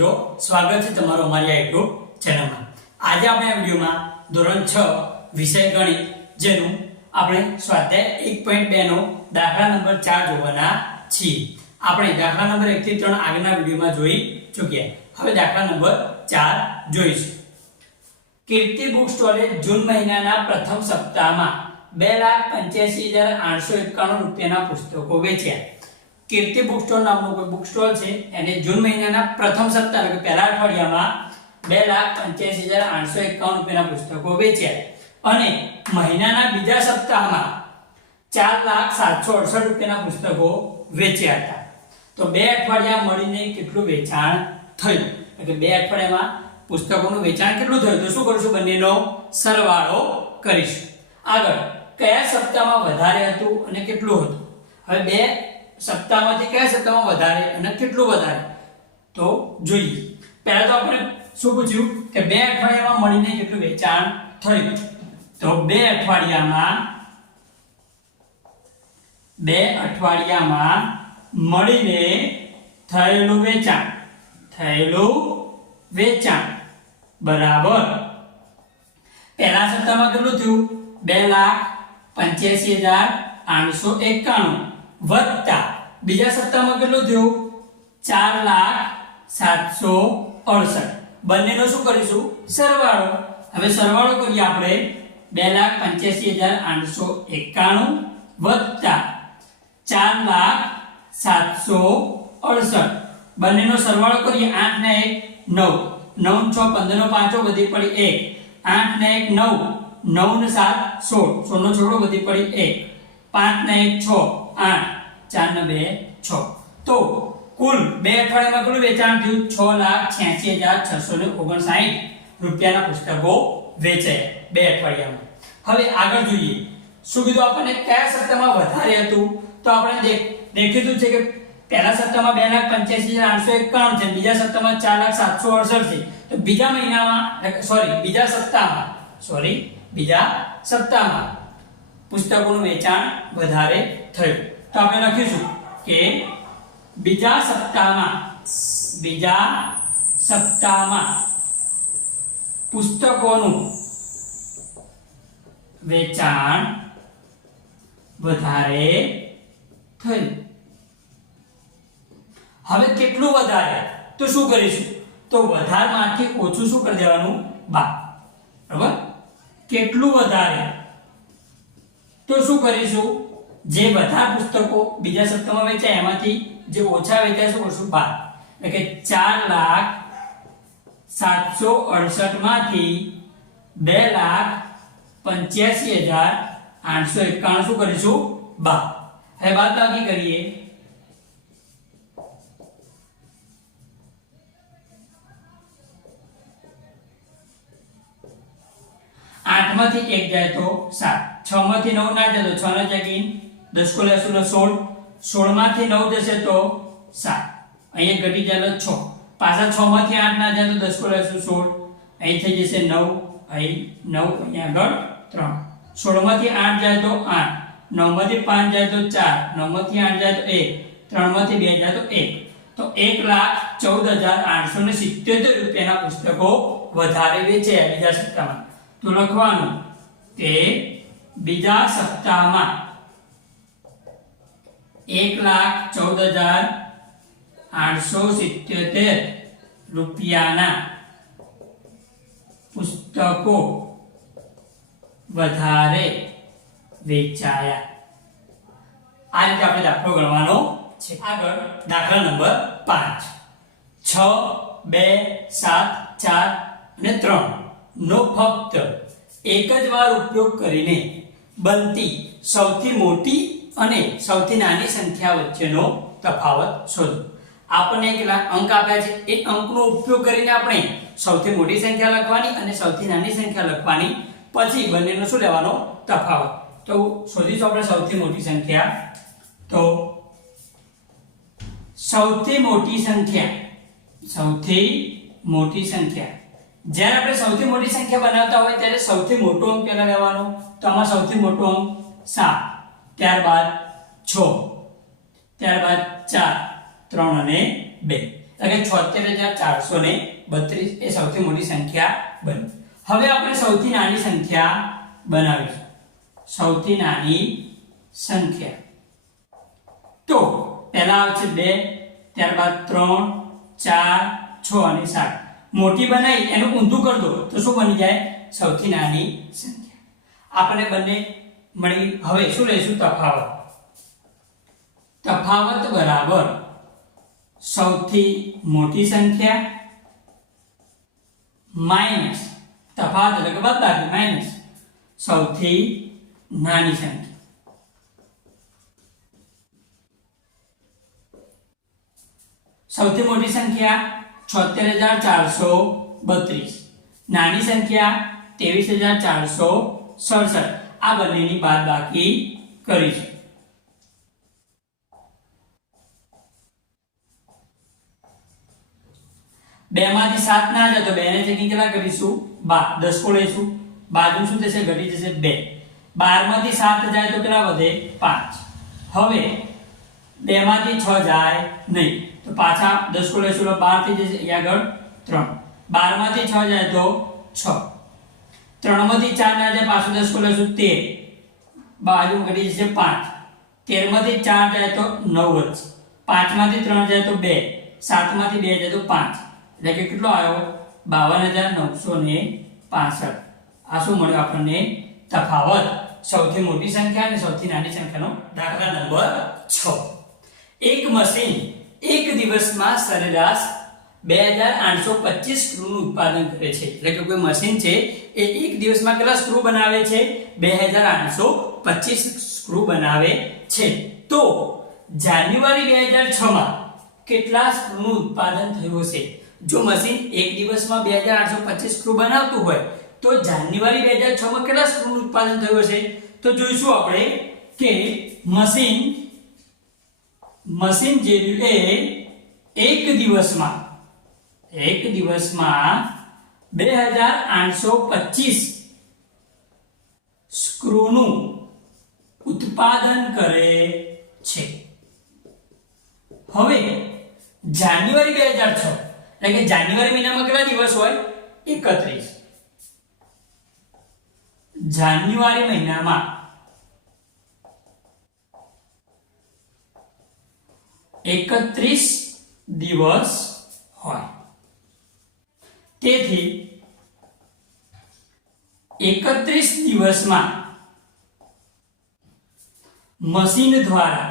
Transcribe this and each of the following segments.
મિત્રો, સ્વાગત છે તમારો અમારી આ યુટ્યુબ ચેનલમાં આજે આપણે આ વિડીયોમાં ધોરણ છ વિષય ગણિત, જેનું આપણે સ્વાધ્યાય એક પોઈન્ટ બે નો દાખલા નંબર ચાર જોવાના છીએ. આપણે દાખલા નંબર એક થી ત્રણ આગળના વિડીયોમાં જોઈ ચૂક્યા. હવે દાખલા નંબર ચાર જોઈશું. કીર્તિ બુક સ્ટોરે જૂન મહિનાના પ્રથમ સપ્તાહમાં બે લાખ પંચ્યાસી હજાર આઠસો એકાણું રૂપિયાના પુસ્તકો વેચ્યા. કીર્તિ બુક સ્ટોર નામનું કોઈ બુક સ્ટોર છે, એને જૂન મહિનાના પ્રથમ સપ્તાહ, એટલે પહેલા અઠવાડિયામાં બે લાખ પંચ્યાસી હજાર આઠસો એકાવન રૂપિયાના પુસ્તકો વેચ્યા. અને મહિનાના બીજા સપ્તાહમાં ચાર લાખ સાતસો અડસઠ રૂપિયાના પુસ્તકો વેચ્યા હતા. તો બે અઠવાડિયા મળીને કેટલું વેચાણ થયું? એટલે બે અઠવાડિયામાં પુસ્તકોનું વેચાણ કેટલું થયું? તો શું કરીશું બંનેનો સરવાળો કરીશું. આગળ, કયા સપ્તાહમાં વધારે હતું અને કેટલું હતું? હવે બે સપ્તાહમાંથી કયા સપ્તાહમાં વધારે અને કેટલું વધારે? તો જોઈએ. પહેલા તો આપણે શું પૂછ્યું? કે બે અઠવાડિયામાં મળીને કેટલું વેચાણ થયું? તો બે અઠવાડિયામાં બે અઠવાડિયામાં મળીને થયેલું વેચાણ. થયેલું વેચાણ. બરાબર. પહેલા સપ્તાહમાં કેટલું થયું? બે લાખ પંચ્યાસી હજાર આઠસો એકાણું વત્તા બીજા સપ્તાહમાં કેટલું થયું? ચાર લાખ સાતસો અડસઠ. બંનેનો શું કરીશું? સરવાળો. હવે સરવાળો કરીએ આપણે. બે લાખ પંચ્યાસી હજાર આઠસો એકાણું વત્તા ચાર લાખ સાતસો અડસઠ. બંનેનો સરવાળો કરીએ આઠ ને એક નવ. નવ છ પંદર નો પાંચો વધી પડી એક. આઠ ને એક નવ. નવ ને સાત સોળ. સોળ નો છોડો વધી પડી એક. પાંચ ને એક છ. આઠ. ચાર ને બે છ. તો કુલ બે અઠવાડિયામાં કુલ વેચાણ થયું છ લાખ છ્યાસી હજાર છસો ને ઓગણસાઠ રૂપિયાના પુસ્તકો વેચાયા બે અઠવાડિયામાં. હવે આગળ જોઈએ. શું કીધું આપણને? કયા સપ્તાહમાં વધારે હતું? તો આપણે દેખ દેખીતું છે કે પહેલા સપ્તાહમાં બે લાખ પંચ્યાસી હજાર આઠસો એકાણું છે, બીજા સપ્તાહમાં ચાર લાખ સાતસો અડસઠ છે. તો બીજા મહિનામાં સોરી બીજા સપ્તાહમાં સોરી બીજા સપ્તાહમાં પુસ્તકોનું વેચાણ વધારે થયું. તો આપણે લખીશું કે બીજા સપ્તાહમાં બીજા સપ્તાહમાં પુસ્તકોનું વેચાણ વધારે થયું. હવે કેટલું વધારે? તો શું કરીશું? તો વધારમાંથી ઓછું શું કરી દેવાનું? બા. બરાબર? કેટલું વધારે? તો શું કરીશું? જે બધા પુસ્તકો બીજા સપ્તાહમાં વેચાય, એમાંથી જે ઓછા વેચાય શું કરશું બાર એટલે કે ચાર લાખ સાતસો અડસઠમાંથી બે લાખ પંચ્યાસી હજાર આઠસો એકાણું શું કરીશું? બાર. હવે બાદ બાકી કરીએ. આઠમાંથી એક જાય તો સાત. છ માંથી નવ ના જાય તો છ ના જગી દસ કો લેશું તો સોળ સોળમાંથી નવ જશે તો સાત. અહીંયા ઘટી જાય છ. પાછા છ માંથી આઠ ના જાય તો દસ કો લેશું સોળ. અહીં થઈ જશે નવ, અહીં નવ, અહીંયા આગળ ત્રણ. સોળમાંથી આઠ જાય તો આઠ. નવમાંથી પાંચ જાય તો ચાર. નવમાંથી આઠ જાય તો એક. ત્રણમાંથી બે જાય તો એક. તો એક લાખ ચૌદ હજાર આઠસો ને સિત્યોતેર રૂપિયાના પુસ્તકો વધારે વેચ્યા બીજા સપ્તાહમાં. તો લખવાનું કે બીજા સપ્તાહમાં એક લાખ ચૌદ હજાર આઠસો સિત્યોતેર રૂપિયાના પુસ્તકો વધારે વેચાયા આ રીતે આપણે દાખલો ગણવાનો છે આગળ દાખલા નંબર પાંચ છ બે સાત ચાર અને ત્રણ નો ફક્ત એક જ વાર ઉપયોગ કરીને બનતી સૌથી મોટી અને સૌથી નાની સંખ્યા વચ્ચેનો તફાવત શોધો. આપણને કેટલા અંક આપ્યા છે. એ અંકનો ઉપયોગ કરીને આપણે સૌથી મોટી સંખ્યા લખવાની અને સૌથી નાની સંખ્યા લખવાની. પછી બંનેનો શું લેવાનો? તફાવત. તો શોધીશું આપણે સૌથી મોટી સંખ્યા. તો સૌથી મોટી સંખ્યા, સૌથી મોટી સંખ્યા. જ્યારે આપણે સૌથી મોટી સંખ્યા બનાવતા હોય ત્યારે સૌથી મોટો અંક પહેલા લેવાનો. તો આમાં સૌથી મોટો અંક સાત. ત્યારબાદ છ. ત્યારબાદ ચાર. ત્રણ અને બે. એટલે છોતેર હજાર ચારસો ને બત્રીસ એ સૌથી મોટી સંખ્યા બની. હવે આપણે સૌથી નાની સંખ્યા બનાવીશું. સૌથી નાની સંખ્યા. તો પહેલા આવશે બે, ત્યારબાદ ત્રણ, ચાર, છ અને સાત. મોટી બનાવી, એનું ઊંધું કરી દો તો શું બની જાય? સૌથી નાની સંખ્યા. આપણે બંને મળી, હવે શું લઈશું? તફાવત. તફાવત બરાબર સૌથી મોટી સંખ્યા માઇનસ તફાવત એટલે કે બાદબાકી માઇનસ સૌથી નાની સંખ્યા. સૌથી મોટી સંખ્યા છોતેર હજાર ચારસો બત્રીસ. નાની સંખ્યા ત્રેવીસ હજાર ચારસો સડસઠ. આ બંનેની બાદ બાકી કરીશું. બે માંથી સાત ના જાય તો બે ને જગ્યાએ કેટલા કરીશું? બા દસ કો લઈશું. બાજુ શું થશે? ઘટી જશે બે. બારમાંથી સાત જાય તો કેટલા વધે? પાંચ. હવે બે માંથી છ જાય નહીં. તો પાછા દસ કો લઈશું બાર થઈ જશે. અહીંયા આગળ ત્રણ. બારમાંથી છ જાય તો છ. ત્રણમાંથી ચાર ના જાય, પાછું દસ કો છું તેર. બાજુ ઘટી જશે પાંચ. તેરમાંથી ચાર જાય તો નવ જ. પાંચમાંથી ત્રણ જાય તો બે. સાતમાંથી બે જાય તો પાંચ. એટલે કે કેટલો આવ્યો? બાવન હજાર નવસો ને પાસઠ. આ શું મળ્યું આપણને? તફાવત. સૌથી મોટી સંખ્યા અને સૌથી નાની સંખ્યાનો દાખલા નંબર છ. એક મશીન એક દિવસમાં સરેરાશ બે હજાર આઠસો પચીસ સ્ક્રૂનું ઉત્પાદન કરે છે. એટલે કે કોઈ મશીન છે, એ એક દિવસમાં કેટલા સ્ક્રૂ બનાવે છે? બે હજાર આઠસો પચીસ સ્ક્રૂ બનાવે છે. તો જાન્યુઆરી બે હજાર છમાં કેટલા સ્ક્રૂનું ઉત્પાદન થયું હશે? જો મશીન એક દિવસમાં બે હજાર આઠસો પચીસ સ્ક્રૂ બનાવતું હોય, તો જાન્યુઆરી બે હજાર છમાં કેટલા સ્ક્રૂનું ઉત્પાદન થયું હશે? તો જોઈશું આપણે કે મશીન મશીન જે એ એક દિવસમાં એક દિવસમાં બે હજાર આઠસો પચીસ સ્ક્રૂનું ઉત્પાદન કરે છે. હવે જાન્યુઆરી બે હજાર છ, એટલે કે જાન્યુઆરી મહિનામાં કેટલા દિવસ હોય? એકત્રીસ. જાન્યુઆરી મહિનામાં એકત્રીસ દિવસ હોય. તેથી એકત્રીસ દિવસમાં મશીન દ્વારા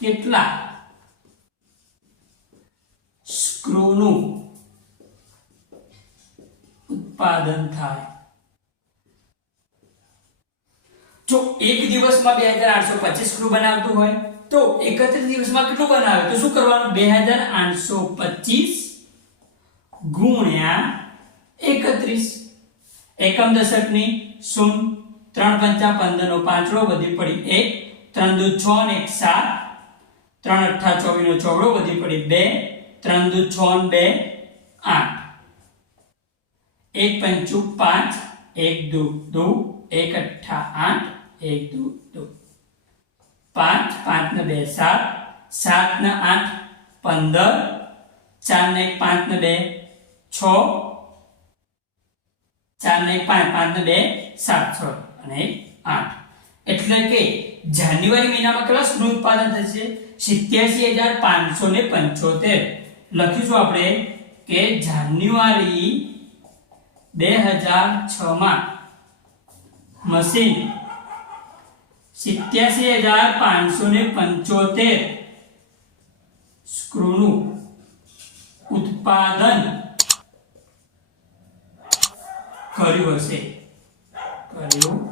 કેટલા સ્ક્રૂનું ઉત્પાદન થાય? જો એક દિવસમાં બે હજાર આઠસો પચીસ સ્ક્રૂ બનાવતું હોય તો એકત્રીસ દિવસમાં કેટલું બનાવે? તો શું કરવાનું? બે હજાર આઠસો પચીસ ગુણ્યા એકત્રીસ. એકમ દશકની શૂન્ય ત્રણ પંચા પંદર નો પાંચડો વધી પડી એક, ત્રણ દુ છ ને એક સાત. ત્રણ અઠ્ઠા ચોવીસ નો ચોગડો વધી પડી બે, ત્રણ દુ છ બે આઠ. એક પંચુ પાંચ, એક દુ દુ, એક અઠ્ઠા આઠ, એક દુ દુ. પાંચ પાંચ ને બે, સાત. સાત ને આઠ, પંદર. ચાર ને એક, પાંચ ને બે, છ. ચાર ને એક, પાંચ પાંચ ને બે, સાત, છ અને આઠ. એટલે કે જાન્યુઆરી મહિનામાં કેટલા સ્ક્રૂ ઉત્પાદન થશે સિત્યાસી હજાર પાંચસો ને પંચોતેર. લખીશું આપણે કે જાન્યુઆરી બે હજાર છ માં મશીન સિત્યાસી હજાર પાંચસો ને પંચોતેર સ્ક્રૂનું ઉત્પાદન કર્યું હશે. કર્યું.